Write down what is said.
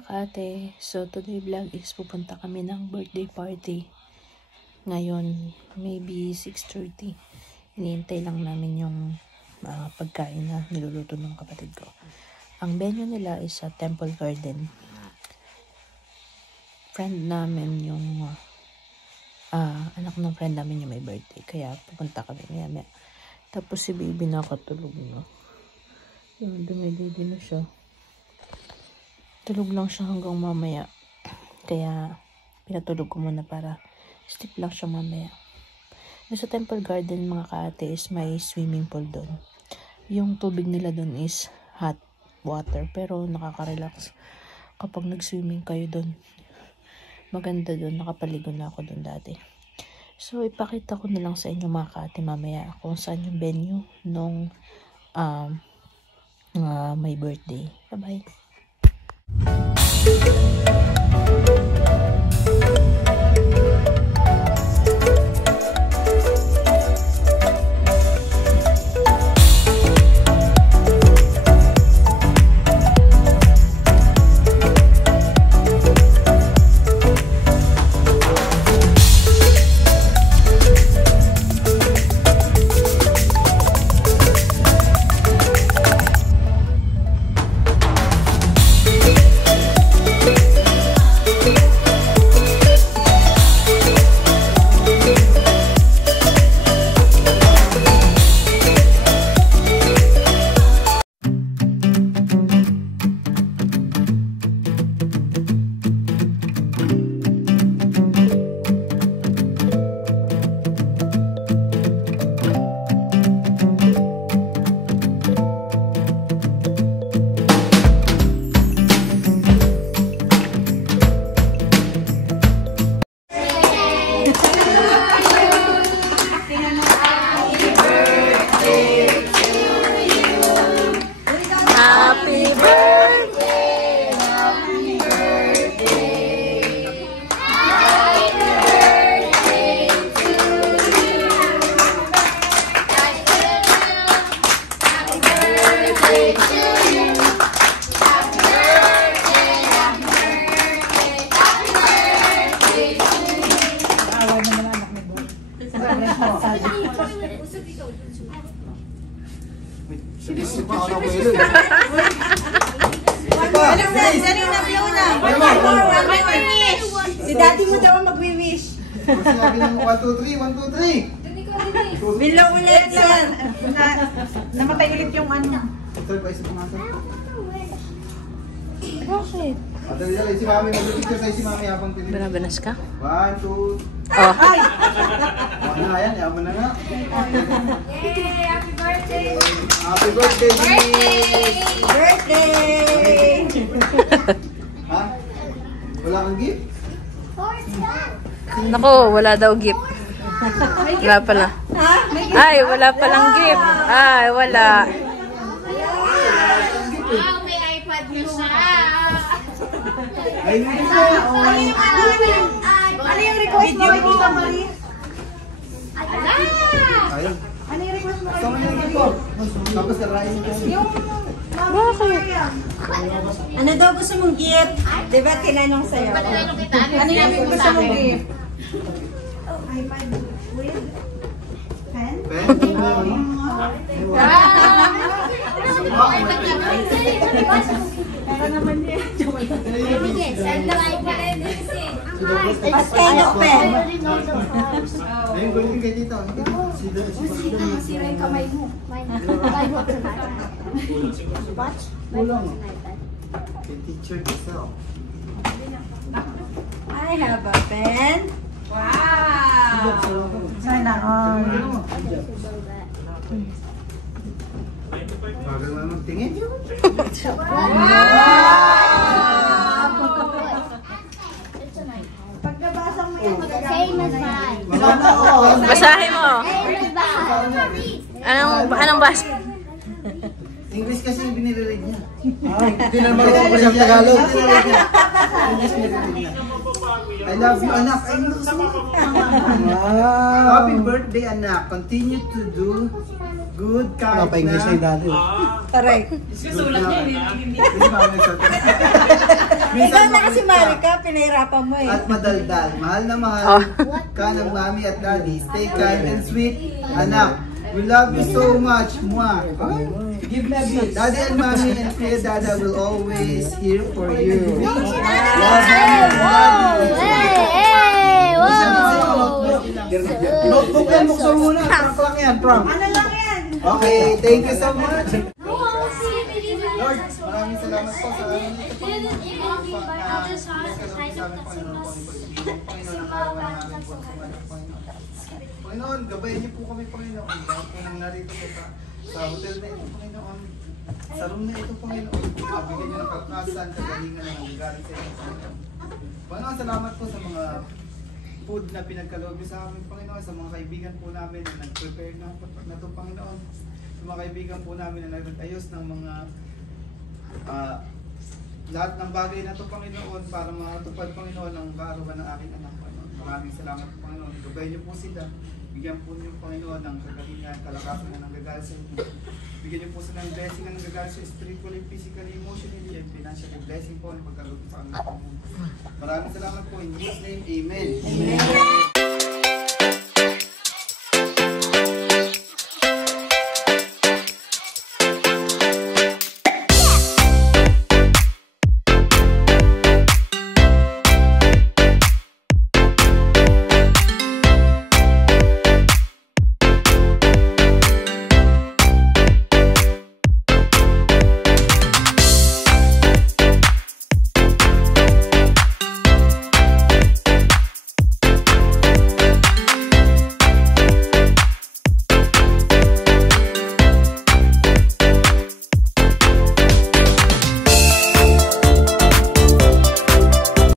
mga kaate, so today vlog is pupunta kami ng birthday party. Ngayon, maybe 6:30. Hinihintay lang namin yung pagkain na niluluto ng kapatid ko. Ang venue nila is sa Temple Garden. Friend namin yung anak ng friend namin yung may birthday. Kaya pupunta kami ngayon. Tapos si baby nakatulog na. Yung dumididi na siya. Tulog lang siya hanggang mamaya. Kaya pinatulog ko muna para sleep lang siya mamaya. Sa Temple Garden mga kaate is may swimming pool doon. Yung tubig nila doon is hot water pero nakaka-relax kapag nag-swimming kayo doon. Maganda doon. Nakapaligo na ako doon dati. So ipakita ko na lang sa inyo mga kaate mamaya kung saan yung venue nung may birthday. Bye-bye. Si daddy mo daw mag-wish. Sinabi ng 1, 2, 3, 1, 2, 3. Bilaw ulit yan. Namatay ulit yung ano. Ito pa isa pumasok. Bakit? Dali, si mami. Mag-picture tayo si mami habang pinili. Banabanas ka? 1, 2. Oh. Ano na yan? Yaman na nga. Yay! Happy birthday! Happy birthday! Birthday! Ha? Wala kang gift? Nako, wala daw gift. Wala pala. Ay, wala palang gift. Ay, wala. Wow, may iPad na siya. Ay, hindi siya. Ano yung request mo? Tita Marie? Ala! Ayun. Ano yung request mo? Sama niya yung gift ko. Tapos narain niya. Yung Bakit? ano daw gusto mong gift? Diba tinanong sa'yo? Patinanong kita. Ano yung gusto mong gift? iPad with pen? Pen? Pero naman niya. What kind of pen? Ayun, galing kay tita. Sira yung kamay mo. Watch? Kulang. Kay teacher itself. I have a pen. Wow! Sana all. Bagal na magtingin. Pagkabasa mo yan, Same as mine. Basahin mo. Same as Anong basa? English kasi yung binililig niya. Hindi na marunong ko sa Tagalog. English binililig niya. I love you, anak. Ay, wow. Happy birthday, anak. Continue to do good kahit na. Taray. Susulat niya, hindi. Ikaw na kasi Marika, pinahirapan mo eh. At madaldal. Mahal na mahal ka ng mami at daddy. Stay kind and sweet, anak. We love you so much. Mwah. Daddy and mommy and Kuya Dada will always here for you. Love you. Notebook yan, buksan muna. Prank lang yan, prank. Ano lang yan? Okay, thank you so much. Oh, see, believe it. Lord, maraming salamat po sa Panginoon, gabayan niyo po kami, Panginoon. Dahil po nang narito po sa hotel na ito, Panginoon. Sa room na ito, Panginoon. Bigyan niyo ng kalakasan, kagalingan na nangyayari sa inyo, Panginoon. Panginoon, salamat po sa mga food na pinagkaloob niyo sa amin, Panginoon. Sa mga kaibigan po namin na nag-prepare na ito, Panginoon. Sa mga kaibigan po namin na nag-ayos ng mga lahat ng bagay na ito, Panginoon, para matupad, Panginoon, ang kaarawan ng aking anak, Panginoon. Maraming salamat, Panginoon. Gabayan niyo po sila. Bigyan po niyo, Panginoon, ng kagalingan, kalakasan na nanggagaling sa inyo. Bigyan niyo po sila ng blessing na nanggagaling sa spiritually, physically, emotionally, and financially. Blessing po ang pagkaroon sa amin. Maraming salamat po. In Jesus' name, Amen. Amen.